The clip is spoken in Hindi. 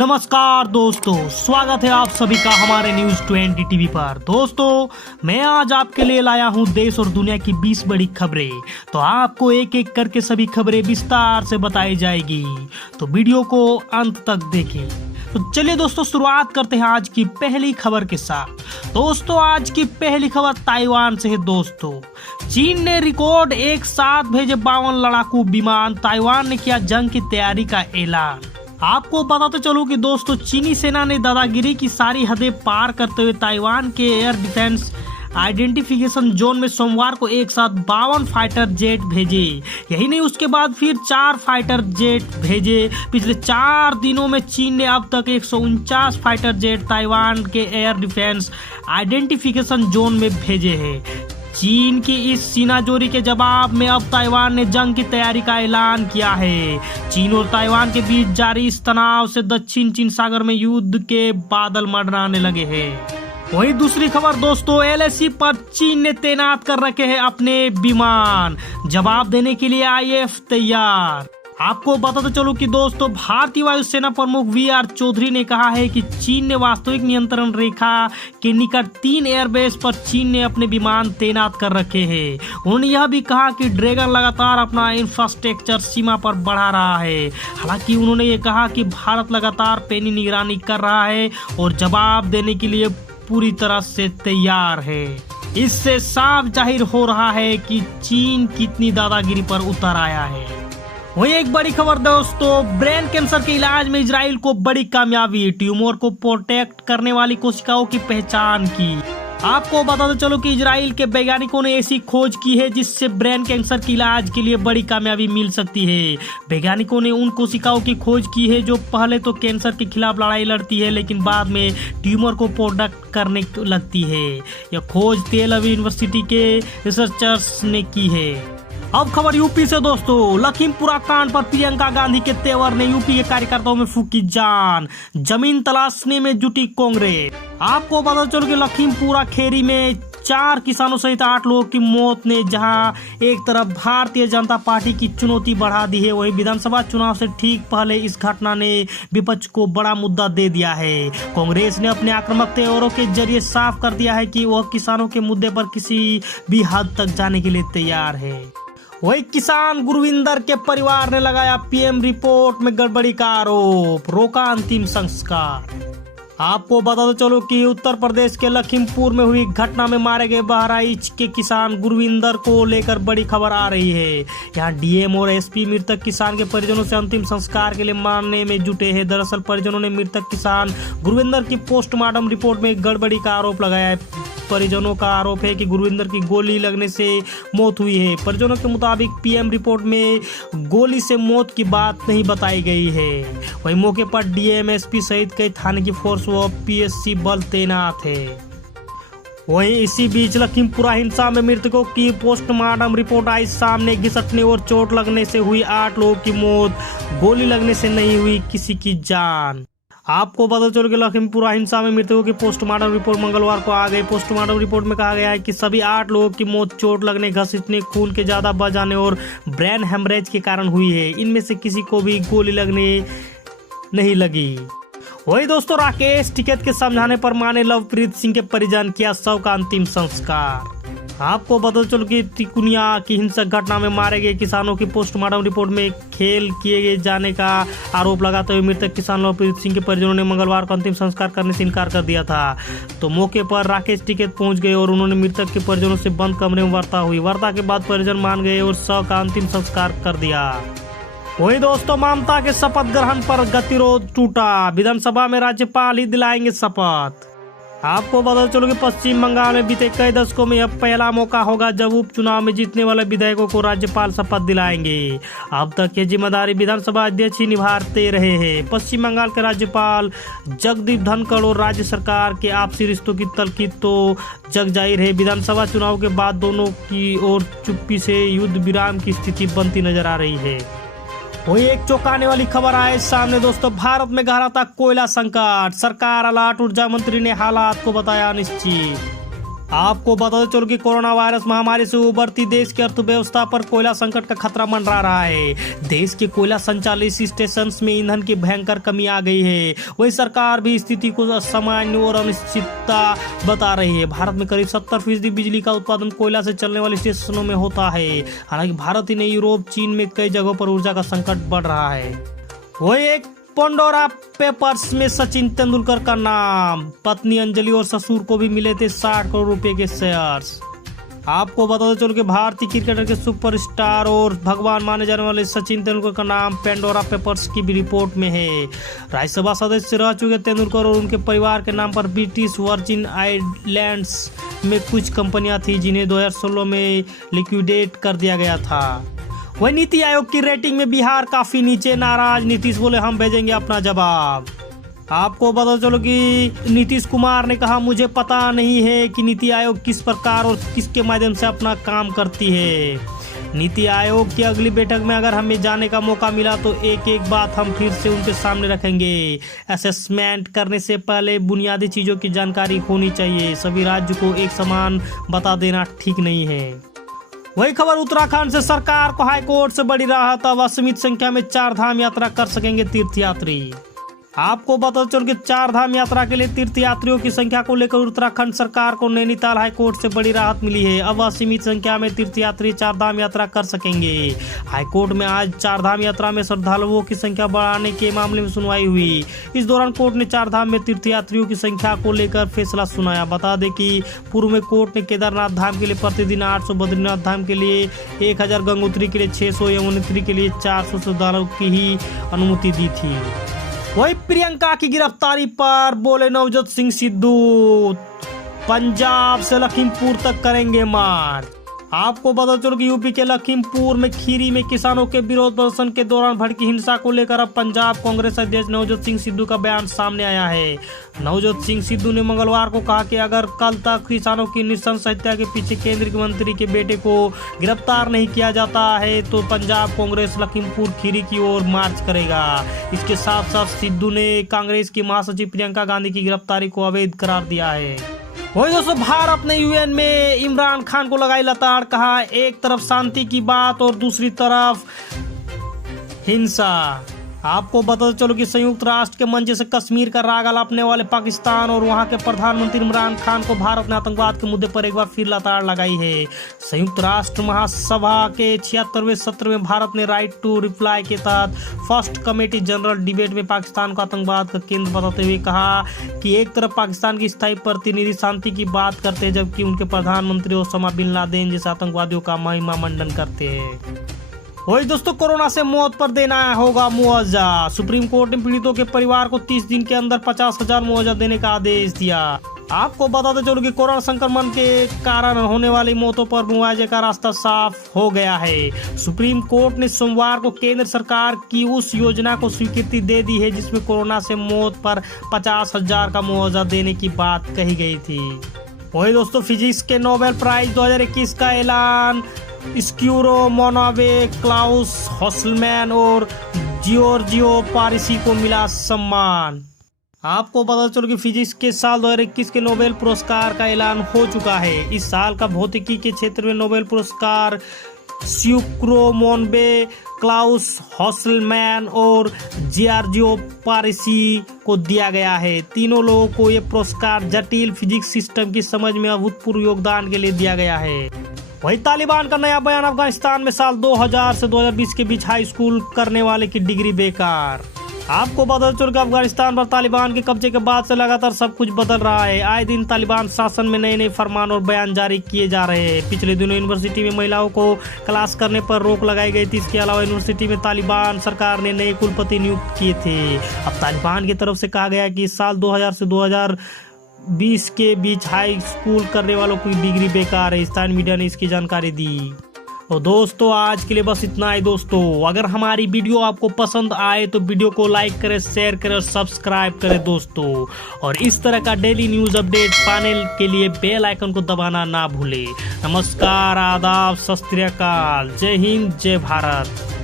नमस्कार दोस्तों, स्वागत है आप सभी का हमारे न्यूज 20 टीवी पर। दोस्तों, मैं आज आपके लिए लाया हूं देश और दुनिया की 20 बड़ी खबरें। तो आपको एक एक करके सभी खबरें विस्तार से बताई जाएगी, तो वीडियो को अंत तक देखें। तो चलिए दोस्तों, शुरुआत करते हैं आज की पहली खबर के साथ। दोस्तों, आज की पहली खबर ताइवान से है। दोस्तों, चीन ने रिकॉर्ड एक साथ भेजे 52 लड़ाकू विमान। ताइवान ने किया जंग की तैयारी का ऐलान। आपको बताते चलो कि दोस्तों, चीनी सेना ने दादागिरी की सारी हदें पार करते हुए ताइवान के एयर डिफेंस आइडेंटिफिकेशन जोन में सोमवार को एक साथ 52 फाइटर जेट भेजे। यही नहीं, उसके बाद फिर 4 फाइटर जेट भेजे। पिछले 4 दिनों में चीन ने अब तक 149 फाइटर जेट ताइवान के एयर डिफेंस आइडेंटिफिकेशन जोन में भेजे हैं। चीन की इस सीनाजोरी के जवाब में अब ताइवान ने जंग की तैयारी का ऐलान किया है। चीन और ताइवान के बीच जारी इस तनाव से दक्षिण चीन सागर में युद्ध के बादल मंडराने लगे हैं। वहीं दूसरी खबर दोस्तों, एलएसी पर चीन ने तैनात कर रखे हैं अपने विमान। जवाब देने के लिए आईएफ तैयार। आपको बताते चलो कि दोस्तों, भारतीय वायुसेना प्रमुख वी.आर. चौधरी ने कहा है कि चीन ने वास्तविक नियंत्रण रेखा के निकट 3 एयरबेस पर चीन ने अपने विमान तैनात कर रखे हैं। उन्होंने यह भी कहा कि ड्रैगन लगातार अपना इंफ्रास्ट्रक्चर सीमा पर बढ़ा रहा है। हालांकि उन्होंने ये कहा कि भारत लगातार पैनी निगरानी कर रहा है और जवाब देने के लिए पूरी तरह से तैयार है। इससे साफ जाहिर हो रहा है कि चीन कितनी दादागिरी पर उतर आया है। वही एक बड़ी खबर दोस्तों, ब्रेन कैंसर के इलाज में इजराइल को बड़ी कामयाबी। ट्यूमर को प्रोटेक्ट करने वाली कोशिकाओं की पहचान की। आपको बताते चलो कि इजराइल के वैज्ञानिकों ने ऐसी खोज की है जिससे ब्रेन कैंसर के इलाज के लिए बड़ी कामयाबी मिल सकती है। वैज्ञानिकों ने उन कोशिकाओं की खोज की है जो पहले तो कैंसर के खिलाफ लड़ाई लड़ती है, लेकिन बाद में ट्यूमर को प्रोडक्ट करने लगती है। यह खोज तेल अवीव यूनिवर्सिटी के रिसर्चर्स ने की है। अब खबर यूपी से दोस्तों, लखीमपुरा कांड पर प्रियंका गांधी के तेवर ने यूपी के कार्यकर्ताओं में फूकी जान। जमीन तलाशने में जुटी कांग्रेस। आपको पता चलो कि लखीमपुरा खेरी में 4 किसानों सहित 8 लोगों की मौत ने जहां एक तरफ भारतीय जनता पार्टी की चुनौती बढ़ा दी है, वहीं विधानसभा चुनाव से ठीक पहले इस घटना ने विपक्ष को बड़ा मुद्दा दे दिया है। कांग्रेस ने अपने आक्रामक तेवरों के जरिए साफ कर दिया है कि वह किसानों के मुद्दे पर किसी भी हद तक जाने के लिए तैयार है। वही किसान गुरविंदर के परिवार ने लगाया पीएम रिपोर्ट में गड़बड़ी का आरोप, रोका अंतिम संस्कार। आपको बताते चलो कि उत्तर प्रदेश के लखीमपुर में हुई घटना में मारे गए बहराइच के किसान गुरविंदर को लेकर बड़ी खबर आ रही है। यहाँ डीएम और एसपी मृतक किसान के परिजनों से अंतिम संस्कार के लिए मानने में जुटे हैं। दरअसल परिजनों ने मृतक किसान गुरविंदर की पोस्टमार्टम रिपोर्ट में गड़बड़ी का आरोप लगाया है। परिजनों का आरोप है कि गुरविंदर की गोली लगने से मौत हुई है। परिजनों के मुताबिक पीएम रिपोर्ट में गोली से मौत की बात नहीं बताई गई है। वहीं मौके पर डीएम, एसपी सहित कई थाने की फोर्स व पीएससी बल तैनात है। वहीं इसी बीच लखीमपुरा हिंसा में मृतकों की पोस्टमार्टम रिपोर्ट आई सामने। घिसटने और चोट लगने से हुई 8 लोगों की मौत, गोली लगने से नहीं हुई किसी की जान। आपको पता चलो कि लखीमपुरा हिंसा में मृतकों की पोस्टमार्टम रिपोर्ट मंगलवार को आ गई। पोस्टमार्टम रिपोर्ट में कहा गया है कि सभी 8 लोगों की मौत चोट लगने, घसीटने, खून के ज्यादा बह जाने और ब्रेन हेमरेज के कारण हुई है। इनमें से किसी को भी गोली लगने नहीं लगी। वही दोस्तों, राकेश टिकैत के समझाने पर माने लवप्रीत सिंह के परिजन, किया शव का अंतिम संस्कार। आपको बता चलो कि तिकुनिया की हिंसक घटना में मारे गए किसानों की पोस्टमार्टम रिपोर्ट में खेल किए जाने का आरोप लगाते हुए मृतक किसान लवप्रीत सिंह के परिजनों ने मंगलवार को अंतिम संस्कार करने से इनकार कर दिया था। तो मौके पर राकेश टिकैत पहुंच गए और उन्होंने मृतक के परिजनों से बंद कमरे में वार्ता हुई। वार्ता के बाद परिजन मान गए और शव का अंतिम संस्कार कर दिया। वही दोस्तों, ममता के शपथ ग्रहण पर गतिरोध टूटा। विधानसभा में राज्यपाल ही दिलाएंगे शपथ। आपको बता चलो कि पश्चिम बंगाल में बीते कई दशकों में यह पहला मौका होगा जब उपचुनाव में जीतने वाले विधायकों को राज्यपाल शपथ दिलाएंगे। अब तक ये जिम्मेदारी विधानसभा अध्यक्ष ही निभाते रहे हैं। पश्चिम बंगाल के राज्यपाल जगदीप धनखड़ और राज्य सरकार के आपसी रिश्तों की तलखी तो जग जाहिर है। विधानसभा चुनाव के बाद दोनों की ओर चुप्पी से युद्ध विराम की स्थिति बनती नजर आ रही है। वही एक चौंकाने वाली खबर आए सामने दोस्तों, भारत में गहराता कोयला संकट। सरकार अलर्ट, ऊर्जा मंत्री ने हालात को बताया अनिश्चित। आपको बता चलो कि कोरोना वायरस महामारी से उभरती देश की अर्थव्यवस्था पर कोयला संकट का खतरा मंडरा रहा है। देश के कोयला संचालित स्टेशन में ईंधन की भयंकर कमी आ गई है। वही सरकार भी स्थिति को असामान्य और अनिश्चितता बता रही है। भारत में करीब 70% बिजली का उत्पादन कोयला से चलने वाले स्टेशनों में होता है। हालांकि भारत ही नहीं, यूरोप, चीन में कई जगहों पर ऊर्जा का संकट बढ़ रहा है। वही एक पंडोरा पेपर्स में सचिन तेंदुलकर का नाम, पत्नी अंजलि और ससुर को भी मिले थे 60 करोड़ रुपए के शेयर्स। आपको बता चलो कि भारतीय क्रिकेटर के सुपरस्टार और भगवान माने जाने वाले सचिन तेंदुलकर का नाम पेंडोरा पेपर्स की भी रिपोर्ट में है। राज्यसभा सदस्य रह चुके तेंदुलकर और उनके परिवार के नाम पर ब्रिटिश वर्जिन आइलैंड्स में कुछ कंपनियां थी जिन्हें 2016 में लिक्विडेट कर दिया गया था। वही नीति आयोग की रेटिंग में बिहार काफी नीचे, नाराज नीतीश बोले हम भेजेंगे अपना जवाब। आपको बता चलो कि नीतीश कुमार ने कहा मुझे पता नहीं है कि नीति आयोग किस प्रकार और किसके माध्यम से अपना काम करती है। नीति आयोग की अगली बैठक में अगर हमें जाने का मौका मिला तो एक एक बात हम फिर से उनके सामने रखेंगे। असेसमेंट करने से पहले बुनियादी चीजों की जानकारी होनी चाहिए। सभी राज्य को एक समान बता देना ठीक नहीं है। वही खबर उत्तराखंड से, सरकार को हाईकोर्ट से बड़ी राहत, अब असीमित संख्या में 4 धाम यात्रा कर सकेंगे तीर्थयात्री। आपको बता चलो कि 4 धाम यात्रा के लिए तीर्थयात्रियों की संख्या को लेकर उत्तराखंड सरकार को नैनीताल हाईकोर्ट से बड़ी राहत मिली है। अब असीमित संख्या में तीर्थयात्री 4 धाम यात्रा कर सकेंगे। हाईकोर्ट में आज 4 धाम यात्रा में श्रद्धालुओं की संख्या बढ़ाने के मामले में सुनवाई हुई। इस दौरान कोर्ट ने 4 धाम में तीर्थयात्रियों की संख्या को लेकर फैसला सुनाया। बता दें कि पूर्व में कोर्ट ने केदारनाथ धाम के लिए प्रतिदिन 800, बद्रीनाथ धाम के लिए 1000, गंगोत्री के लिए 600, यमुनोत्री के लिए 400 श्रद्धालुओं की ही अनुमति दी थी। वही प्रियंका की गिरफ्तारी पर बोले नवजोत सिंह सिद्धू, पंजाब से लखीमपुर तक करेंगे मार्च। आपको बता चलो कि यूपी के लखीमपुर में खीरी में किसानों के विरोध प्रदर्शन के दौरान भड़की हिंसा को लेकर अब पंजाब कांग्रेस अध्यक्ष नवजोत सिंह सिद्धू का बयान सामने आया है। नवजोत सिंह सिद्धू ने मंगलवार को कहा कि अगर कल तक किसानों की नृशंस हत्या के पीछे केंद्रीय मंत्री के बेटे को गिरफ्तार नहीं किया जाता है तो पंजाब कांग्रेस लखीमपुर खीरी की ओर मार्च करेगा। इसके साथ साथ सिद्धू ने कांग्रेस की महासचिव प्रियंका गांधी की गिरफ्तारी को अवैध करार दिया है। वही दोस्तों, भारत ने यूएन में इमरान खान को लगाई लताड़, कहा एक तरफ शांति की बात और दूसरी तरफ हिंसा। आपको बता चलो कि संयुक्त राष्ट्र के मंच से कश्मीर का राग अलापने वाले पाकिस्तान और वहां के प्रधानमंत्री इमरान खान को भारत ने आतंकवाद के मुद्दे पर एक बार फिर लताड़ लगाई है। संयुक्त राष्ट्र महासभा के 76वें सत्र में भारत ने राइट टू रिप्लाई के तहत फर्स्ट कमेटी जनरल डिबेट में पाकिस्तान को आतंकवाद का केंद्र बताते हुए कहा कि एक तरफ पाकिस्तान की स्थायी प्रतिनिधि शांति की बात करते हैं जबकि उनके प्रधानमंत्री ओसामा बिन लादेन जैसे आतंकवादियों का महिमा मंडन करते हैं। वही दोस्तों, कोरोना से मौत पर देना होगा मुआवजा। सुप्रीम कोर्ट ने पीड़ितों के परिवार को 30 दिन के अंदर 50,000 मुआवजा देने का आदेश दिया। आपको बताते चलो कि कोरोना संक्रमण के कारण होने वाली मौतों पर मुआवजे का रास्ता साफ हो गया है। सुप्रीम कोर्ट ने सोमवार को केंद्र सरकार की उस योजना को स्वीकृति दे दी है जिसमें कोरोना से मौत पर 50,000 का मुआवजा देने की बात कही गई थी। वही दोस्तों, फिजिक्स के नोबेल प्राइज 2021 का ऐलान, स्क्यूरो मोनावे, क्लाउस हॉसलमैन और जियोर्जियो पारिसी को मिला सम्मान। आपको पता चलो कि फिजिक्स के साल 2021 के नोबेल पुरस्कार का ऐलान हो चुका है। इस साल का भौतिकी के क्षेत्र में नोबेल पुरस्कार स्क्यूरो मोनावे, क्लाउस हॉसलमैन और जियोर्जियो पारिसी को दिया गया है। तीनों लोगों को यह पुरस्कार जटिल फिजिक्स सिस्टम की समझ में अभूतपूर्व योगदान के लिए दिया गया है। वही तालिबान का नया बयान, अफगानिस्तान में साल 2000 से 2020 के बीच हाई स्कूल करने वाले की डिग्री बेकार। आपको बता चलो कि अफगानिस्तान पर तालिबान के कब्जे के बाद से लगातार सब कुछ बदल रहा है। आए दिन तालिबान शासन में नए नए फरमान और बयान जारी किए जा रहे हैं। पिछले दिनों यूनिवर्सिटी में महिलाओं को क्लास करने पर रोक लगाई गई थी। इसके अलावा यूनिवर्सिटी में तालिबान सरकार ने नए कुलपति नियुक्त किए थे। अब तालिबान की तरफ से कहा गया कि इस साल 2000 से 2020 के बीच हाई स्कूल करने वालों की डिग्री बेकार है। स्थानीय मीडिया ने इसकी जानकारी दी। और दोस्तों, आज के लिए बस इतना ही। दोस्तों, अगर हमारी वीडियो आपको पसंद आए तो वीडियो को लाइक करें, शेयर करें और सब्सक्राइब करें दोस्तों। और इस तरह का डेली न्यूज अपडेट पाने के लिए बेल आइकन को दबाना ना भूलें। नमस्कार, आदाब, सत श्री अकाल, जय हिंद, जय भारत।